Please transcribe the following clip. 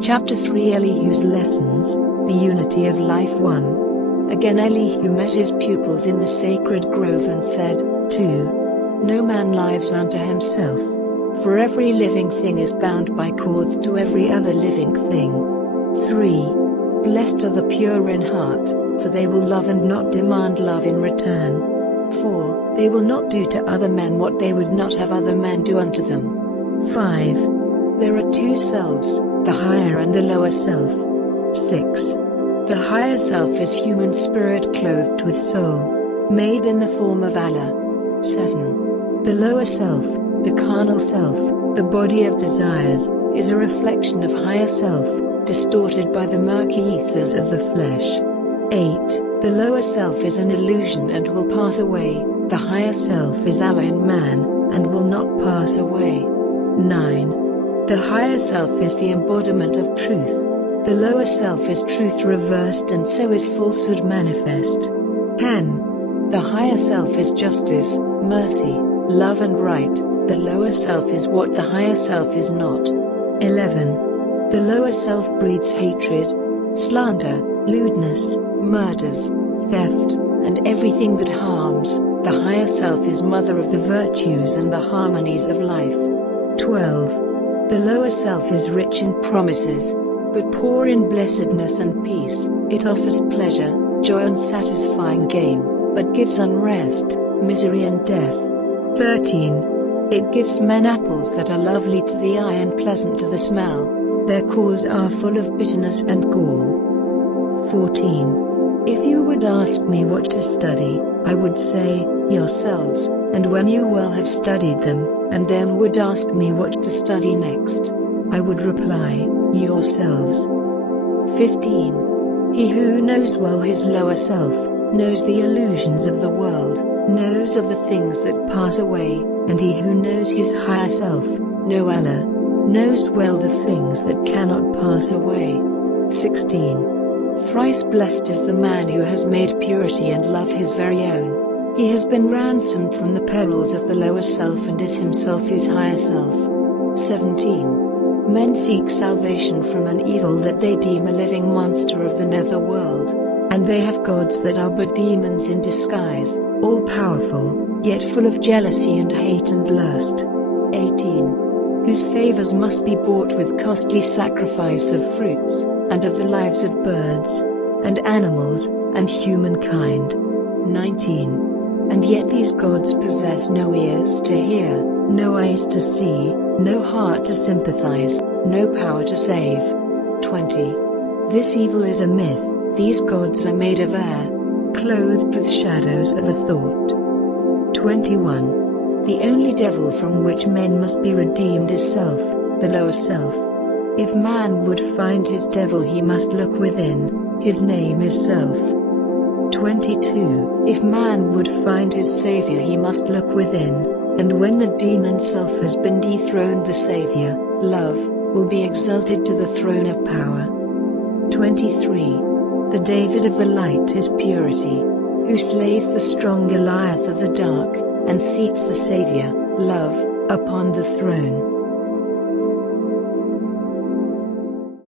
Chapter 3 Elihu's Lessons, the Unity of Life 1. Again Elihu met his pupils in the sacred grove and said, 2. No man lives unto himself. For every living thing is bound by cords to every other living thing. 3. Blessed are the pure in heart, for they will love and not demand love in return. 4. They will not do to other men what they would not have other men do unto them. 5. There are two selves, the higher and the lower self. 6. The higher self is human spirit clothed with soul, made in the form of Allah. 7. The lower self, the carnal self, the body of desires, is a reflection of higher self, distorted by the murky ethers of the flesh. 8. The lower self is an illusion and will pass away, the higher self is Allah in man, and will not pass away. 9. The higher self is the embodiment of truth. The lower self is truth reversed and so is falsehood manifest. 10. The higher self is justice, mercy, love and right. The lower self is what the higher self is not. 11. The lower self breeds hatred, slander, lewdness, murders, theft, and everything that harms. The higher self is mother of the virtues and the harmonies of life. 12. The lower self is rich in promises, but poor in blessedness and peace. It offers pleasure, joy and satisfying gain, but gives unrest, misery and death. 13. It gives men apples that are lovely to the eye and pleasant to the smell. Their cores are full of bitterness and gall. 14. If you would ask me what to study, I would say, yourselves, and when you will have studied them, and then would ask me what to study next, I would reply, yourselves. 15. He who knows well his lower self, knows the illusions of the world, knows of the things that pass away, and he who knows his higher self, know Allah, knows well the things that cannot pass away. 16. Thrice blessed is the man who has made purity and love his very own. He has been ransomed from the perils of the lower self and is himself his higher self. 17. Men seek salvation from an evil that they deem a living monster of the nether world, and they have gods that are but demons in disguise, all-powerful, yet full of jealousy and hate and lust. 18. Whose favors must be bought with costly sacrifice of fruits, and of the lives of birds, and animals, and humankind. 19. And yet these gods possess no ears to hear, no eyes to see, no heart to sympathize, no power to save. 20. This evil is a myth, these gods are made of air, clothed with shadows of a thought. 21. The only devil from which men must be redeemed is self, the lower self. If man would find his devil he must look within, his name is self. 22. If man would find his savior he must look within, and when the demon self has been dethroned the savior, love, will be exalted to the throne of power. 23. The David of the light is purity, who slays the strong Goliath of the dark, and seats the savior, love, upon the throne.